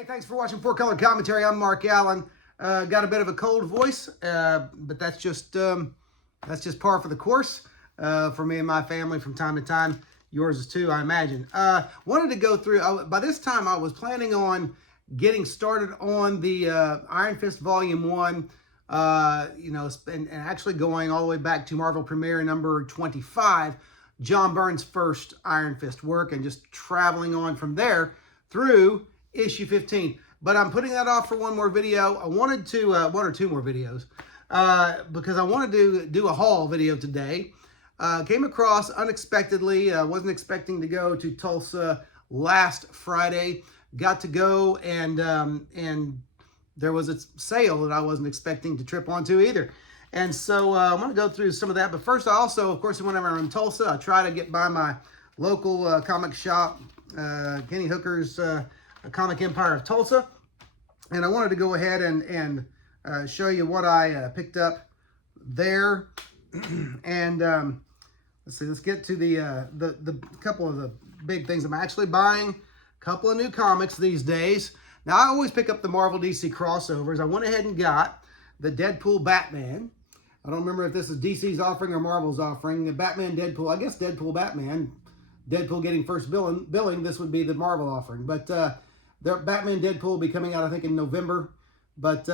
Hey, thanks for watching Four Color Commentary. I'm Mark Allen. Got a bit of a cold voice, but that's just par for the course for me and my family from time to time. Yours is too, I imagine. Wanted to go through. By this time, I was planning on getting started on the Iron Fist Volume 1. And actually going all the way back to Marvel Premiere number 25, John Byrne's first Iron Fist work, and just traveling on from there through issue 15. But I'm putting that off for one more video. I wanted to, one or two more videos, because I wanted to do a haul video today. Came across unexpectedly, wasn't expecting to go to Tulsa last Friday. Got to go, and there was a sale that I wasn't expecting to trip onto either. And so I'm going to go through some of that. But first, I also, of course, whenever I'm in Tulsa, I try to get by my local comic shop, Kenny Hooker's Comic Empire of Tulsa. And I wanted to go ahead and show you what I picked up there. And let's see, let's get to the couple of the big things. I'm actually buying a couple of new comics these days. Now, I always pick up the Marvel DC crossovers. I went ahead and got the Deadpool Batman. I don't remember if this is DC's offering or Marvel's offering. The Batman Deadpool, I guess Deadpool Batman. Deadpool getting first billing, this would be the Marvel offering. But the Batman Deadpool will be coming out, I think, in November. But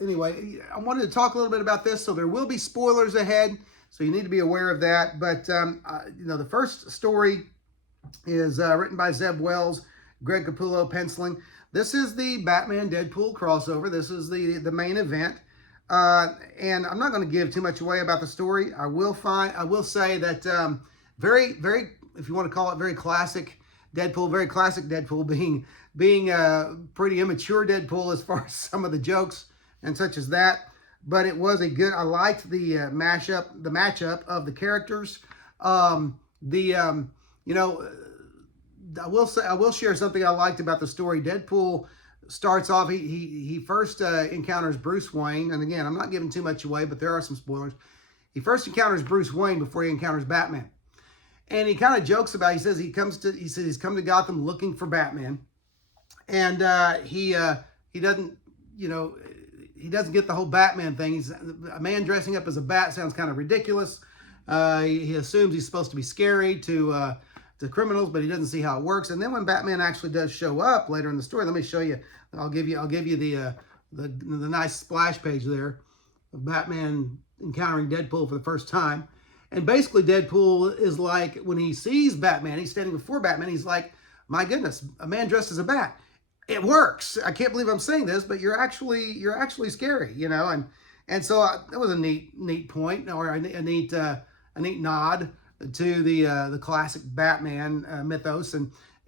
anyway, I wanted to talk a little bit about this. So there will be spoilers ahead, so you need to be aware of that. But, the first story is written by Zeb Wells, Greg Capullo penciling. This is the Batman Deadpool crossover. This is the main event. And I'm not going to give too much away about the story. I will say that very, very, if you want to call it, very classic Deadpool, very classic Deadpool, being pretty immature Deadpool as far as some of the jokes and such as that. But it was a good, I liked the matchup of the characters. I will share something I liked about the story. Deadpool starts off, he first encounters Bruce Wayne. And again, I'm not giving too much away, but there are some spoilers. He first encounters Bruce Wayne before he encounters Batman. And he kind of jokes about, he says he's come to Gotham looking for Batman. And he doesn't get the whole Batman thing. He's a man dressing up as a bat, sounds kind of ridiculous. He assumes he's supposed to be scary to criminals, but he doesn't see how it works. And then when Batman actually does show up later in the story, let me show you. I'll give you the nice splash page there of Batman encountering Deadpool for the first time. And basically, Deadpool is like, when he sees Batman, he's standing before Batman. He's like, "My goodness, a man dressed as a bat. It works. I can't believe I'm saying this, but you're actually scary, you know." And so that was a neat point, or a neat nod to the classic Batman mythos.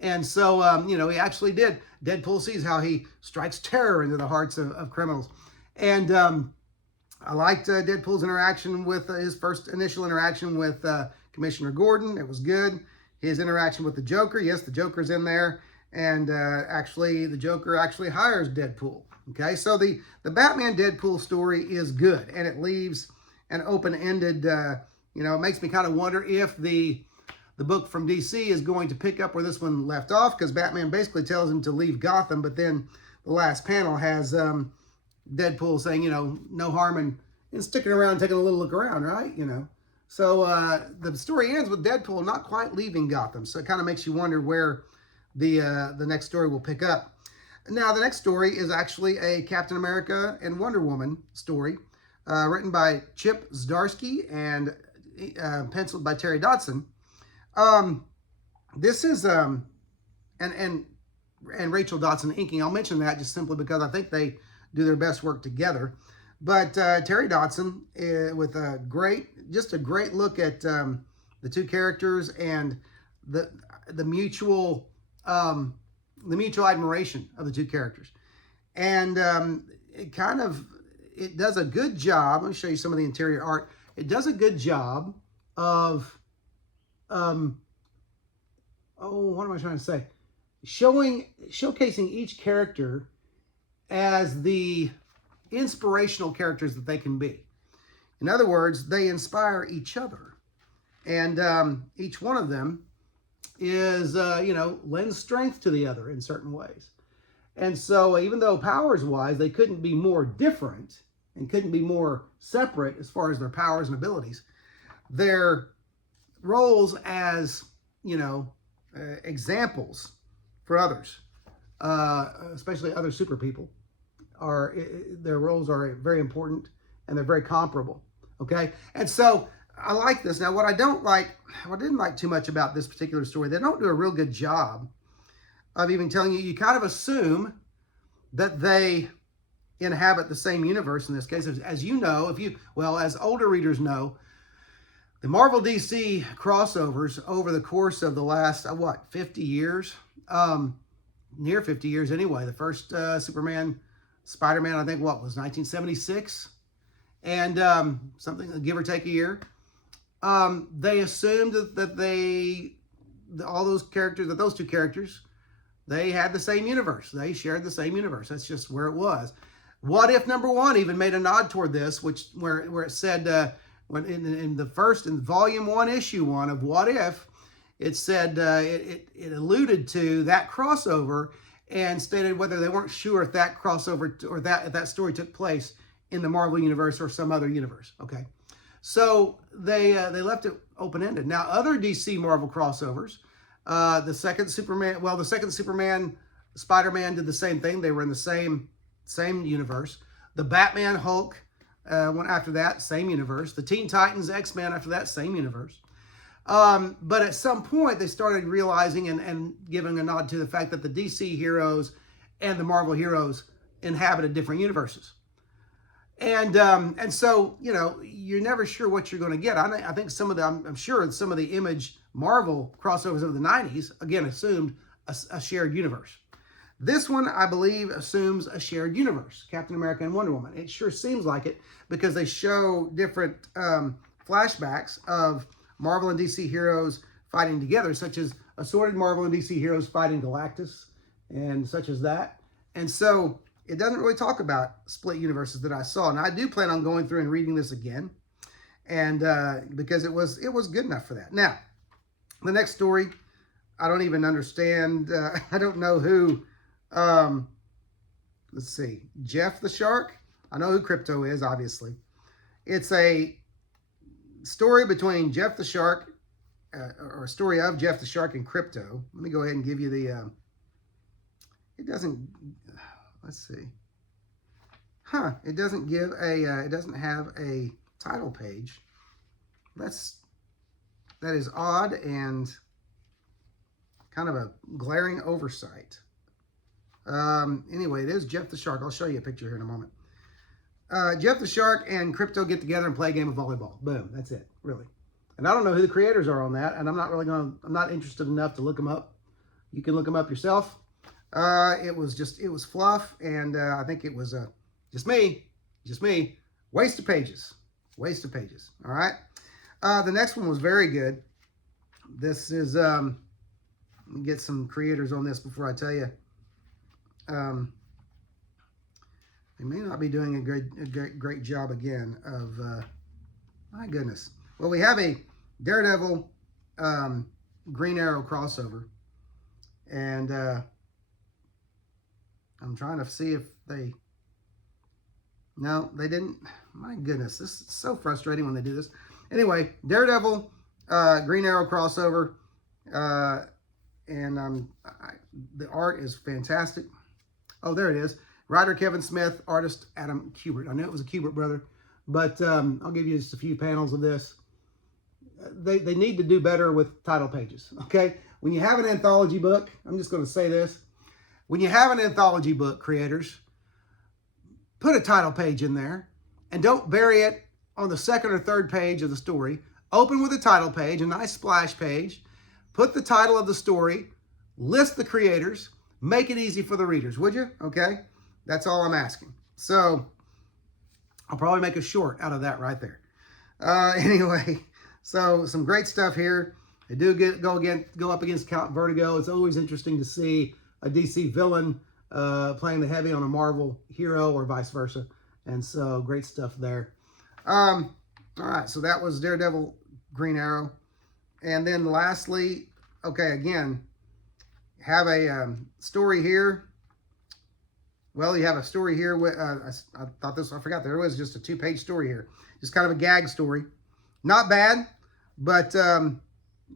And so he actually did. Deadpool sees how he strikes terror into the hearts of criminals. And I liked Deadpool's interaction with his initial interaction with Commissioner Gordon. It was good. His interaction with the Joker. Yes, the Joker's in there. And actually, the Joker actually hires Deadpool. Okay, so the Batman Deadpool story is good. And it leaves an open-ended, it makes me kind of wonder if the book from DC is going to pick up where this one left off, because Batman basically tells him to leave Gotham, but then the last panel has Deadpool saying, no harm in sticking around and taking a little look around, right? So the story ends with Deadpool not quite leaving Gotham, so it kind of makes you wonder where the next story will pick up. Now, the next story is actually a Captain America and Wonder Woman story, written by Chip Zdarsky and penciled by Terry Dodson. This is and Rachel Dodson inking. I'll mention that just simply because I think they do their best work together. But Terry Dodson with a great look at the two characters and the mutual admiration of the two characters. And it does a good job. Let me show you some of the interior art. It does a good job of, what am I trying to say? Showcasing each character as the inspirational characters that they can be. In other words, they inspire each other. And each one of them is, lends strength to the other in certain ways. And so even though powers-wise, they couldn't be more different and couldn't be more separate as far as their powers and abilities, their roles as, examples for others, especially other super people, their roles are very important and they're very comparable. Okay, and so I like this. Now, what I didn't like too much about this particular story, they don't do a real good job of even telling you. You kind of assume that they inhabit the same universe in this case. As you know, as older readers know, the Marvel DC crossovers over the course of the last, 50 years? Near 50 years anyway. The first Superman, Spider-Man, I think, was 1976? And something, give or take a year. They assumed that all those characters, that those two characters, they had the same universe. They shared the same universe. That's just where it was. What If #1 even made a nod toward this, where it said, when in volume 1, issue 1 of What If, it said, it alluded to that crossover and stated whether they weren't sure if that crossover or that story took place in the Marvel universe or some other universe. Okay, so they left it open-ended. Now, other DC Marvel crossovers, the second Superman, Spider-Man did the same thing. They were in the same universe. The Batman, Hulk went after that, same universe. The Teen Titans, X-Men after that, same universe. But at some point, they started realizing and giving a nod to the fact that the DC heroes and the Marvel heroes inhabited different universes. And so, you're never sure what you're going to get. I think I'm sure some of the Image Marvel crossovers of the 90s, again, assumed a shared universe. This one, I believe, assumes a shared universe, Captain America and Wonder Woman. It sure seems like it because they show different flashbacks of Marvel and DC heroes fighting together, such as assorted Marvel and DC heroes fighting Galactus and such as that. And so it doesn't really talk about split universes that I saw. And I do plan on going through and reading this again, and because it was good enough for that. Now, the next story, I don't even understand. I don't know who. Let's see. Jeff the Shark. I know who Crypto is, obviously. It's a story between Jeff the Shark, or a story of Jeff the Shark and Crypto. Let me go ahead and give you the. It doesn't. Let's see. It doesn't give a. It doesn't have a title page. That is odd and kind of a glaring oversight. Anyway, it is Jeff the Shark. I'll show you a picture here in a moment. Jeff the Shark and Crypto get together and play a game of volleyball. Boom. That's it, really. And I don't know who the creators are on that, and I'm not interested enough to look them up. You can look them up yourself. It was fluff, and I think it was just me. Waste of pages. All right. The next one was very good. This is, let me get some creators on this before I tell you. They may not be doing a great job again of, my goodness. Well, we have a Daredevil, Green Arrow crossover, and I'm trying to see if no, they didn't. My goodness, this is so frustrating when they do this. Anyway, Daredevil, Green Arrow crossover, and the art is fantastic. Oh, there it is. Writer Kevin Smith, artist Adam Kubert. I knew it was a Kubert brother, but I'll give you just a few panels of this. They need to do better with title pages, okay? When you have an anthology book, I'm just going to say this. When you have an anthology book, creators, put a title page in there and don't bury it on the second or third page of the story. Open with a title page, a nice splash page. Put the title of the story, list the creators, make it easy for the readers, would you? Okay? That's all I'm asking. So I'll probably make a short out of that right there. Anyway, so some great stuff here. They do go up against Count Vertigo. It's always interesting to see a DC villain playing the heavy on a Marvel hero or vice versa. And so great stuff there. All right, so that was Daredevil, Green Arrow. And then lastly, okay, again, have a story here well, you have a story here. With, I thought this, I forgot there was just a 2-page story here. Just kind of a gag story. Not bad, but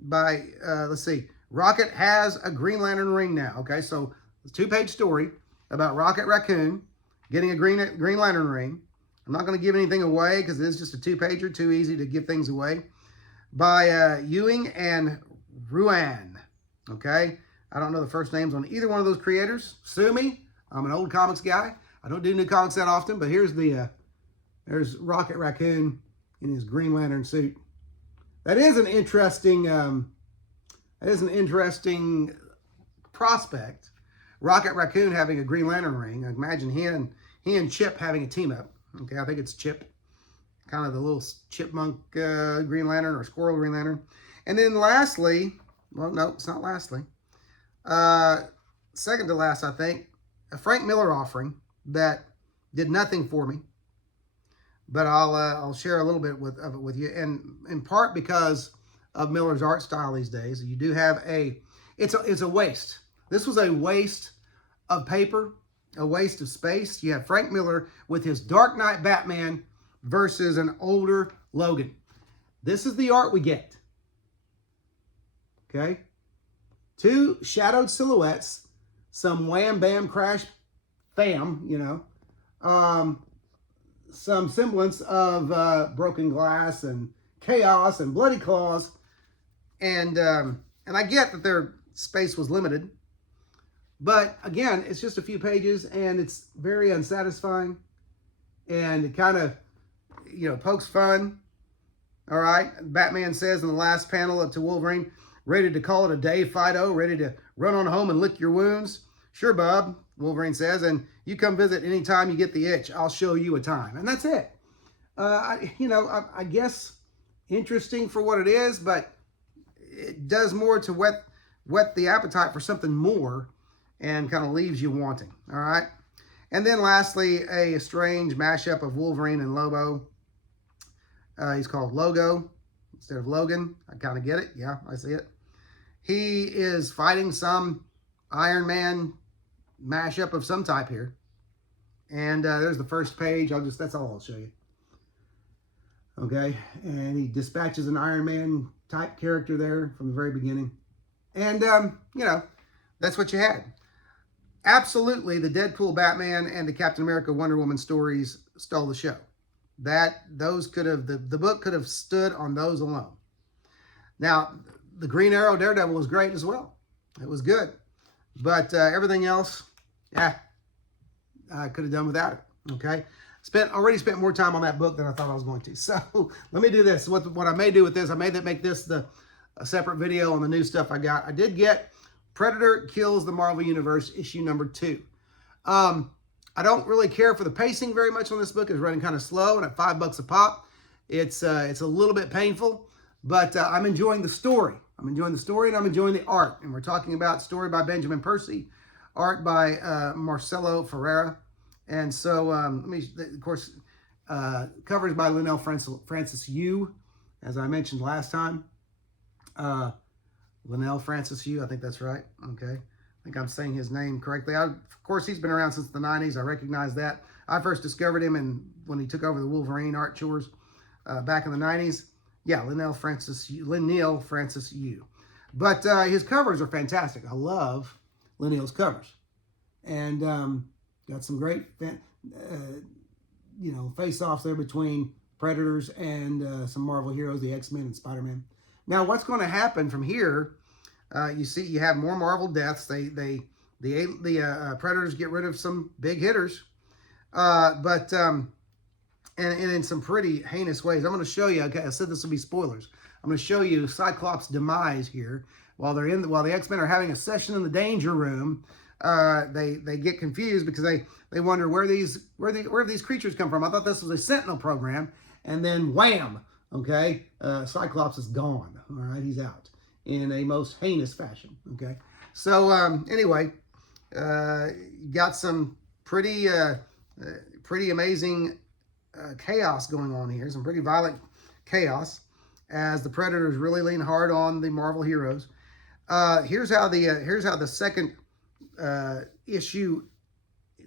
let's see. Rocket has a Green Lantern ring now. Okay, so it's a 2-page story about Rocket Raccoon getting a Green Lantern ring. I'm not going to give anything away because it is just a 2-pager, too easy to give things away. By Ewing and Ruan. Okay, I don't know the first names on either one of those creators. Sue me. I'm an old comics guy. I don't do new comics that often, but here's there's Rocket Raccoon in his Green Lantern suit. That is an interesting prospect. Rocket Raccoon having a Green Lantern ring. I imagine he and Chip having a team up. Okay, I think it's Chip, kind of the little chipmunk Green Lantern or squirrel Green Lantern. And then lastly, well, no, it's not lastly. Second to last, I think, a Frank Miller offering that did nothing for me, but I'll share a little bit of it with you, and in part because of Miller's art style these days. You do have it's a waste. This was a waste of paper, a waste of space. You have Frank Miller with his Dark Knight Batman versus an older Logan. This is the art we get. Okay? 2 shadowed silhouettes, some wham bam crash fam, you know, some semblance of broken glass and chaos and bloody claws, and I get that their space was limited, but again, it's just a few pages and it's very unsatisfying, and it kind of, you know, pokes fun. All right, Batman says in the last panel to Wolverine, "Ready to call it a day, Fido? Ready to run on home and lick your wounds?" "Sure, Bub," Wolverine says, "and you come visit anytime you get the itch. I'll show you a time." And that's it. I guess interesting for what it is, but it does more to whet the appetite for something more and kind of leaves you wanting. All right. And then lastly, a strange mashup of Wolverine and Lobo. He's called Logo instead of Logan. I kind of get it. Yeah, I see it. He is fighting some Iron Man mashup of some type here. And there's the first page. That's all I'll show you. Okay. And he dispatches an Iron Man type character there from the very beginning. And, that's what you had. Absolutely, the Deadpool Batman and the Captain America Wonder Woman stories stole the show. The book could have stood on those alone. Now, the Green Arrow Daredevil was great as well. It was good. But everything else, I could have done without it. Okay? Already spent more time on that book than I thought I was going to. So let me do this. What I may do with this, I may make this a separate video on the new stuff I got. I did get Predator Kills the Marvel Universe, issue number 2. I don't really care for the pacing very much on this book. It's running kind of slow, and at $5 a pop, it's a little bit painful, but I'm enjoying the story. I'm enjoying the story, and I'm enjoying the art. And we're talking about story by Benjamin Percy, art by Marcelo Ferreira. And so, of course, covers by Linnell Francis Yu, as I mentioned last time. Linnell Francis Yu, I think that's right. Okay. I think I'm saying his name correctly. Of course, he's been around since the 90s. I recognize that. I first discovered him when he took over the Wolverine art chores back in the 90s. Yeah, Linnell Francis Yu. But his covers are fantastic. I love Linnell's covers. And got some great, face-offs there between Predators and some Marvel heroes, the X-Men and Spider-Man. Now, what's going to happen from here? You have more Marvel deaths. The Predators get rid of some big hitters, but in some pretty heinous ways. I'm going to show you. Okay, I said this will be spoilers. I'm going to show you Cyclops' demise here while the X-Men are having a session in the Danger Room. They get confused because they wonder where these creatures come from. I thought this was a Sentinel program, and then wham. Okay, Cyclops is gone. All right, he's out in a most heinous fashion. Okay, so anyway, got some pretty amazing chaos going on here. Some pretty violent chaos as the Predators really lean hard on the Marvel heroes. Here's how the second issue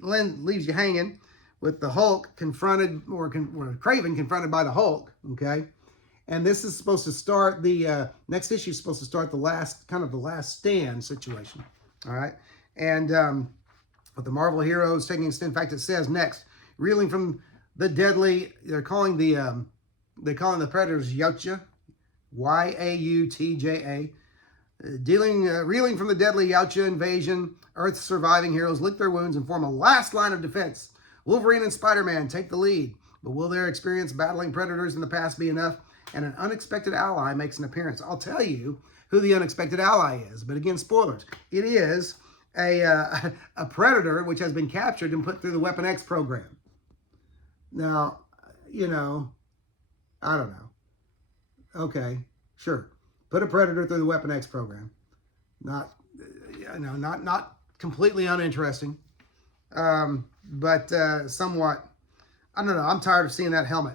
leaves you hanging with the Hulk confronted, or Kraven confronted by the Hulk, okay? And this is supposed to start next issue is supposed to start the last stand situation, all right? And with the Marvel heroes taking a stand, in fact, it says next, reeling from the deadly, they're calling the Predators Yautja, Yautja, reeling from the deadly Yautja invasion. Earth's surviving heroes lick their wounds and form a last line of defense. Wolverine and Spider-Man take the lead, but will their experience battling Predators in the past be enough? And an unexpected ally makes an appearance. I'll tell you who the unexpected ally is, but again, spoilers. It is a Predator which has been captured and put through the Weapon X program. Now, you know, I don't know. Okay, sure. Put a Predator through the Weapon X program. Not completely uninteresting, but somewhat. I don't know. I'm tired of seeing that helmet.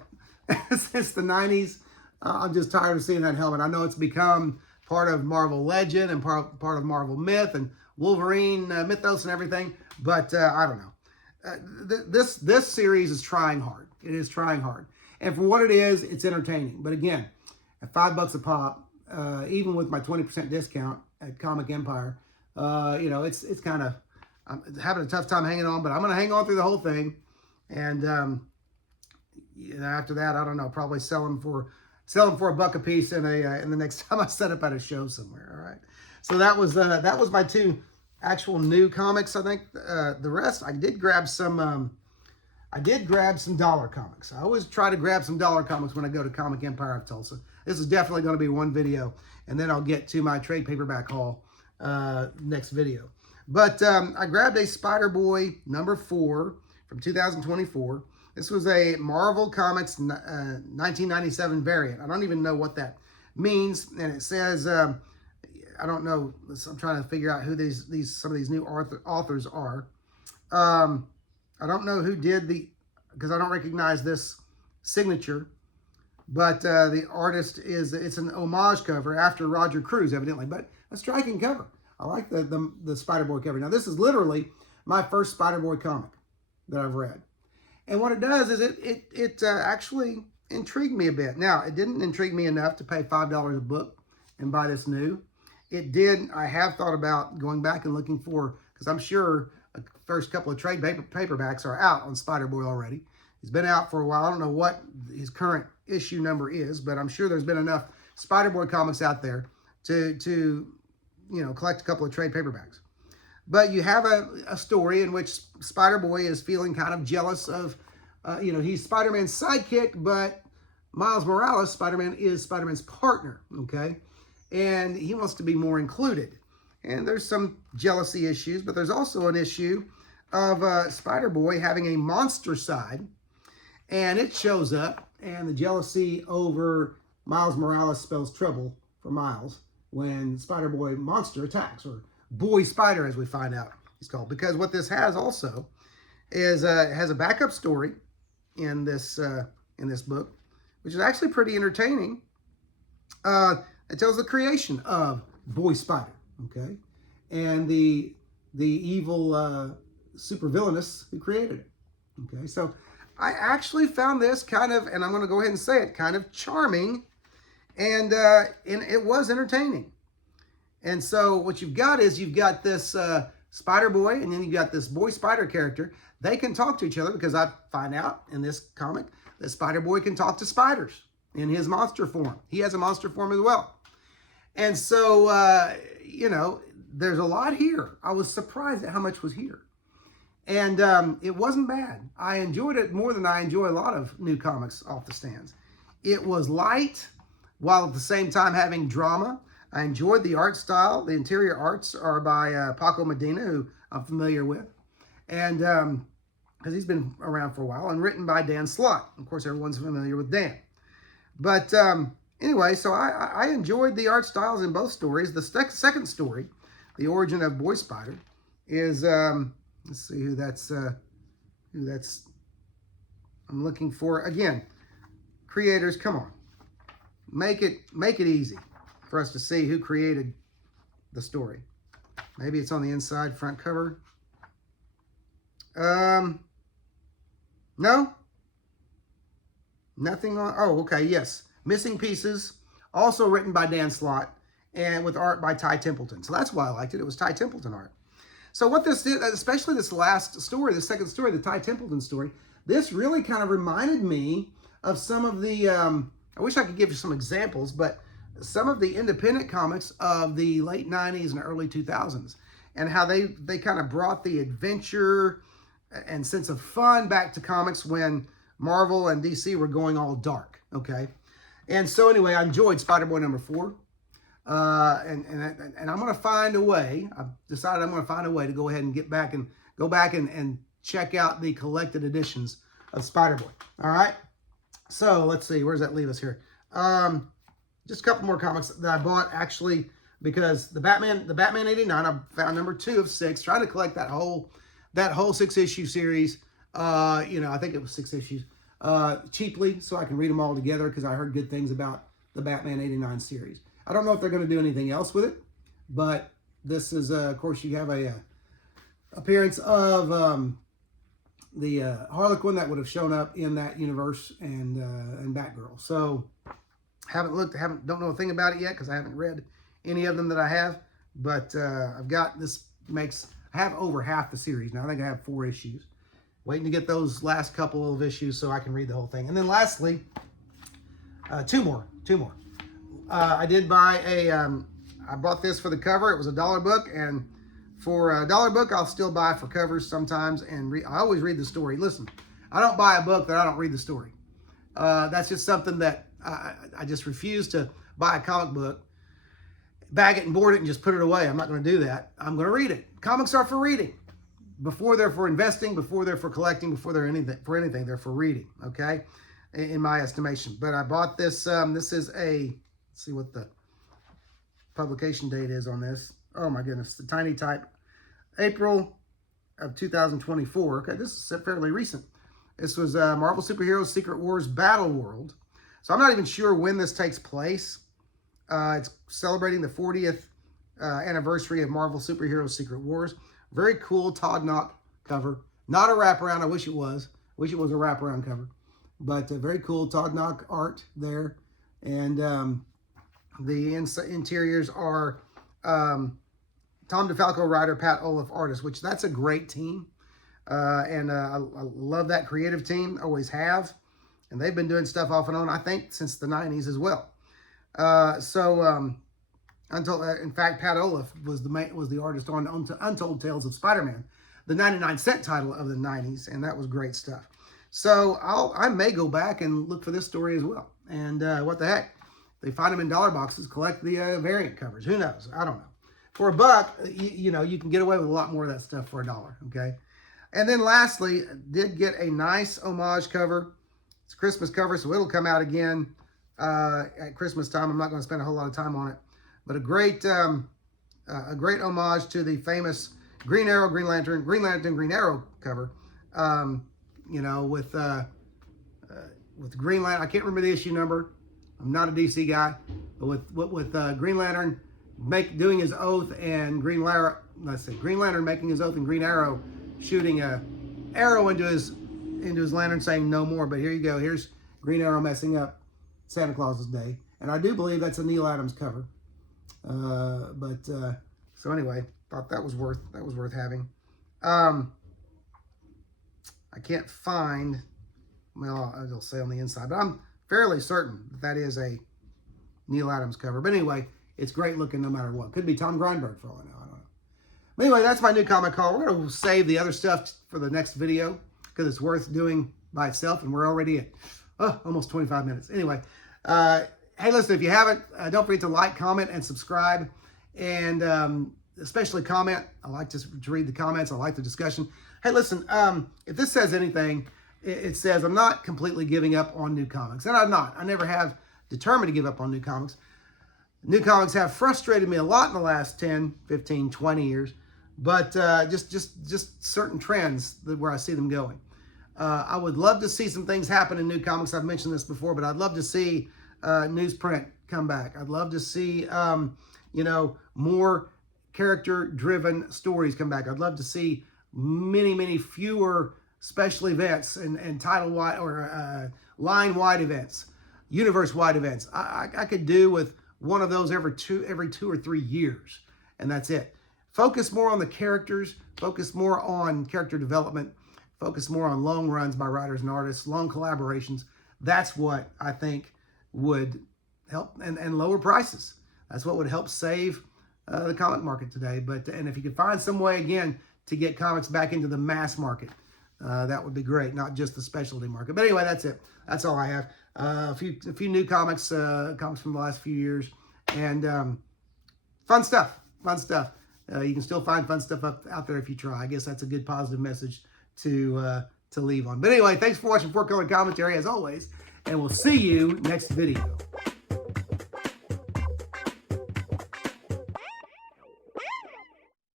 Since the 90s, I'm just tired of seeing that helmet. I know it's become part of Marvel legend and part of Marvel myth and Wolverine mythos and everything, but I don't know. This series is trying hard. It is trying hard. And for what it is, it's entertaining. But again, at $5 a pop, even with my 20% discount at Comic Empire, you know, it's kind of, I'm having a tough time hanging on, but I'm going to hang on through the whole thing. And you know, after that, I don't know, probably sell them for $1 a piece in the next time I set up at a show somewhere. All right. So that was my 2 actual new comics. I think the rest I did grab some dollar comics. I always try to grab some dollar comics when I go to Comic Empire of Tulsa. This is definitely going to be one video, and then I'll get to my trade paperback haul next video. But I grabbed a Spider-Boy number 4 from 2024. This was a Marvel Comics 1997 variant. I don't even know what that means, and it says I don't know. I'm trying to figure out who some of these new authors are. I don't know who did because I don't recognize this signature, but the artist it's an homage cover after Roger Cruz, evidently, but a striking cover. I like the Spider-Boy cover. Now, this is literally my first Spider-Boy comic that I've read. And what it does is it actually intrigued me a bit. Now, it didn't intrigue me enough to pay $5 a book and buy this new. It did. I have thought about going back and looking for, because I'm sure the first couple of trade paperbacks are out on Spider-Boy already. He's been out for a while. I don't know what his current issue number is, but I'm sure there's been enough Spider-Boy comics out there to you know, collect a couple of trade paperbacks. But you have a story in which Spider-Boy is feeling kind of jealous of, you know, he's Spider-Man's sidekick, but Miles Morales, Spider-Man, is Spider-Man's partner, okay? And he wants to be more included. And there's some jealousy issues, but there's also an issue of Spider-Boy having a monster side, and it shows up, and the jealousy over Miles Morales spells trouble for Miles when Spider-Boy monster attacks, or Boy Spider, as we find out he's called. Because what this has also is has a backup story in this book, which is actually pretty entertaining. It tells the creation of Boy Spider, okay, and the evil super villainous who created it. Okay, so I actually found this kind of, and I'm going to go ahead and say it, kind of charming, and it was entertaining. And so what you've got is you've got this Spider-Boy, and then you've got this Boy Spider character. They can talk to each other, because I find out in this comic that Spider-Boy can talk to spiders in his monster form. He has a monster form as well. And so, you know, there's a lot here. I was surprised at how much was here. And it wasn't bad. I enjoyed it more than I enjoy a lot of new comics off the stands. It was light, while at the same time having drama. I enjoyed the art style. The interior arts are by Paco Medina, who I'm familiar with. And because he's been around for a while, and written by Dan Slott. Of course, everyone's familiar with Dan. But anyway, so I enjoyed the art styles in both stories. The second story, The Origin of Boy Spider, is, let's see who that's I'm looking for. Again, creators, come on. Make it easy for us to see who created the story. Maybe it's on the inside front cover. No, nothing on. Oh, okay, yes. Missing Pieces, also written by Dan Slott, and with art by Ty Templeton. So that's why I liked it. It was Ty Templeton art. So what this did, especially this last story, the second story, the Ty Templeton story, this really kind of reminded me of some of the, I wish I could give you some examples, but some of the independent comics of the late 90s and early 2000s, and how they kind of brought the adventure and sense of fun back to comics when Marvel and DC were going all dark, okay? And so anyway, I enjoyed Spider-Boy #4. And I'm going to find a way. I've decided I'm going to find a way to go ahead and go back and check out the collected editions of Spider-Boy. All right. So let's see. Where does that leave us here? Just a couple more comics that I bought actually because the Batman '89. I found #2 of 6. Trying to collect that whole 6-issue series. I think it was 6 issues. Cheaply, so I can read them all together because I heard good things about the Batman '89 series. I don't know if they're going to do anything else with it, but this is, of course, you have a appearance of the Harlequin that would have shown up in that universe and Batgirl. So don't know a thing about it yet because I haven't read any of them that I have, but I've got I have over half the series now. I think I have 4 issues. Waiting to get those last couple of issues so I can read the whole thing. And then lastly, two more. I did buy I bought this for the cover. It was a $1 book, and for a $1 book, I'll still buy for covers sometimes, and I always read the story. Listen, I don't buy a book that I don't read the story. That's just something that I just refuse to buy a comic book, bag it and board it, and just put it away. I'm not going to do that. I'm going to read it. Comics are for reading. Before they're for investing, before they're for collecting, before they're anything, they're for reading, okay? In my estimation. But I bought this. This is let's see what the publication date is on this. Oh my goodness, the tiny type. April of 2024. Okay, this is fairly recent. This was Marvel Superheroes Secret Wars Battle World. So I'm not even sure when this takes place. It's celebrating the 40th anniversary of Marvel Superheroes Secret Wars. Very cool Todd Knock cover. Not a wraparound. I wish it was. Wish it was a wraparound cover. But very cool Todd Knock art there. And the interiors are Tom DeFalco writer, Pat Olaf artist, which that's a great team. And I love that creative team. Always have. And they've been doing stuff off and on, I think, since the 90s as well. In fact, Pat Olaf was the artist on Untold Tales of Spider-Man, the 99-cent title of the 90s, and that was great stuff. So I may go back and look for this story as well. And what the heck? They find them in dollar boxes, collect the variant covers. Who knows? I don't know. For $1, you can get away with a lot more of that stuff for $1, okay? And then lastly, did get a nice homage cover. It's a Christmas cover, so it'll come out again at Christmas time. I'm not going to spend a whole lot of time on it. But a great homage to the famous Green Lantern, Green Arrow cover. With Green Lantern, I can't remember the issue number. I'm not a DC guy, but with Green Lantern doing his oath and Green Lantern making his oath and Green Arrow shooting a arrow into his lantern saying no more. But here you go. Here's Green Arrow messing up Santa Claus's day, and I do believe that's a Neil Adams cover. So anyway, thought that was worth having. I can't find, well, it'll say on the inside, but I'm fairly certain that is a Neil Adams cover. But anyway, it's great looking no matter what. Could be Tom Grindberg for all I know. I don't know. But anyway, that's my new comic haul. We're going to save the other stuff for the next video because it's worth doing by itself, and we're already at almost 25 minutes. Anyway, hey, listen, if you haven't, don't forget to like, comment, and subscribe. And especially comment. I like to read the comments. I like the discussion. Hey, listen, if this says anything, it says I'm not completely giving up on new comics. And I'm not. I never have determined to give up on new comics. New comics have frustrated me a lot in the last 10, 15, 20 years. But just certain trends where I see them going. I would love to see some things happen in new comics. I've mentioned this before, but I'd love to see newsprint come back. I'd love to see, more character-driven stories come back. I'd love to see many fewer special events and title-wide or line-wide events, universe-wide events. I could do with one of those every 2 or 3 years, and that's it. Focus more on the characters, focus more on character development, focus more on long runs by writers and artists, long collaborations. That's what I think would help, and lower prices. That's what would help save the comic market today. And if you could find some way, again, to get comics back into the mass market, that would be great, not just the specialty market. But anyway, that's it. That's all I have. A few new comics from the last few years, and fun stuff. You can still find fun stuff out there if you try. I guess that's a good positive message to leave on. But anyway, thanks for watching 4 Color Commentary as always, and we'll see you next video.